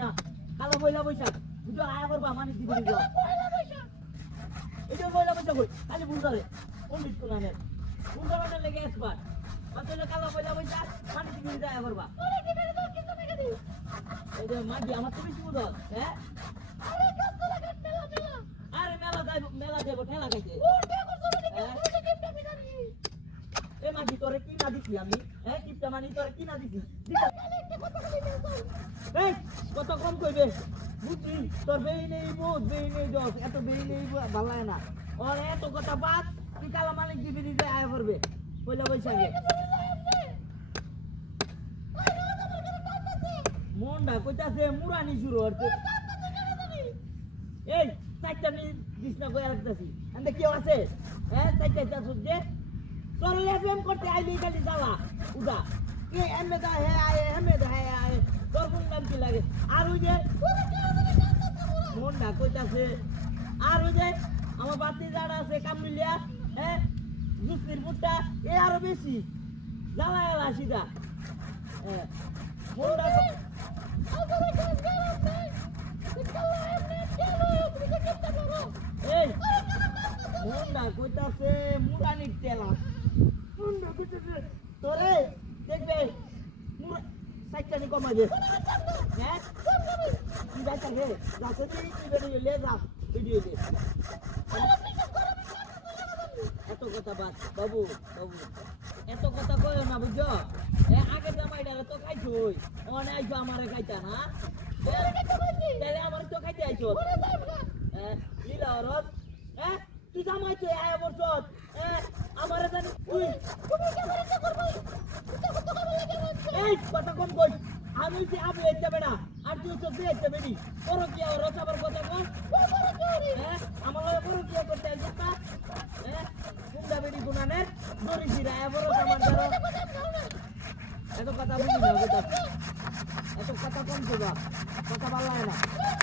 না কালো পয়লা বৈশাখ বুঝো আয়া করবা মানে দিবি দিবো এটা পয়লা বৈশাখ খালি ভুল ধরে কোরআনের ভুল লেগে এসবার আসলে কালো পয়লা বৈশাখ মানে দিবি দিবো আয়া করবা এই যে মাগি আমার তো বেশি বুঝো হ্যাঁ আরে মেলা মেলা যাইব ঠেলা খাইতে এ মাগি তোরে কি না দিছি আমি। হ্যাঁ কিপটা মানি, তোরে কি না দিছি? কত কম কইবে? বুঝছি, তোর বেই নেই বুঝ, বেই নেই দোষ, এত বেই নেই ভালো না। ওর এত কথা বাদ তুই কালা মালিক দিবি দিতে আয় করবে? পয়লা বৈশাখে। মনটা কইতাছে, মুরানি শুরু হচ্ছে এই, চারটা মিনিট বিছনা করে রাখতেছি। এন্দে কেউ আছে? হ্যাঁ চারটা, চারশো যে তোর লেফেম করতে আইলি খালি জ্বালা উদা কে এমে দা, হে আয়ে এমে দা, হে আয়ে, তোর কোন নাম কি লাগে? আর ওই যে, মন না কইতাছে। আর ওই যে, আমার বাতি যারা আছে কামরুলিয়া হ্যাঁ জুসির মুটটা এ আরও বেশি। জ্বালা এলা সিধা হ্যাঁ মনটা এই মুন্ডা কইতাছে মুরানির তেলা। মুন্ডা কইতাছে। তোরে দেখবে মুরা সাইটানি কমাবে হ্যাঁ? কি যাইতা হে যাতে দি কি বেরিয়ে লে যা ভিডিও দে এত কথা বাদ বাবু বাবু। এত কথা কয় না বুঝছ? এ আগে জামাইটা তো খাইছুই। অনে আইছো আমারে খাইতা না তাহলে আমার তো খাইতে আইছো? হ্যাঁ লীলা অরত হ্যাঁ তুই জামাই তুই আয়া হ্যাঁ আমারে জানি তুই। এই, কথা কম কই আমি যে আবু এতে বেড়া আর তুই তো তুই এতে বেড়ি করো কি আর রসাবার কথা হ্যাঁ আমার লগে করো কি করতে আইছো তা গুন্ডা বেড়ি গুনানের দড়ি আয়া বড় আমার ধরো। এত কথা বুঝি না এত কথা কম কইবা। কথা ভালো না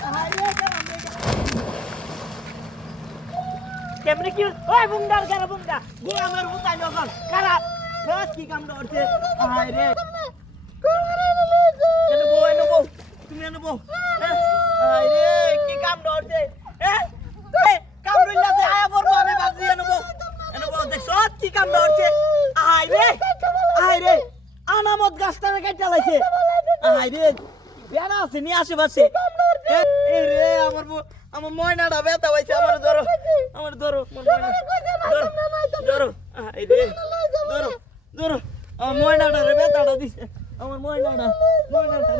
হাই রে কেমন রে কেমনে কি ওই বুংডার কারা বুংডা গো আমার বুতা যখন। কারা? কাজ কি কাম করছে? হাই রে। কেন বউ এনো বউ? তুমি এনো বউ? হাই রে কি কাম করছে? এ কাম রইলাছে আয়া পড়ব আমি ভাবছি এনো বউ। এনো বউ দেখছ কি কাম করছে? হাই রে হাই রে। আনামত গাছটারে কাইটা লাইছে হাই রে। বেড়া আছে নি আশেপাশে? এ, এই রে আমার বউ। আমার ময়নাটা ব্যথা হয়েছে আমার ধরো আমার ধরো ধরো ধরো ধরো আমার ময়নাটা রে ব্যথাটা দিছে আমার ময়নাটা ময়নাটা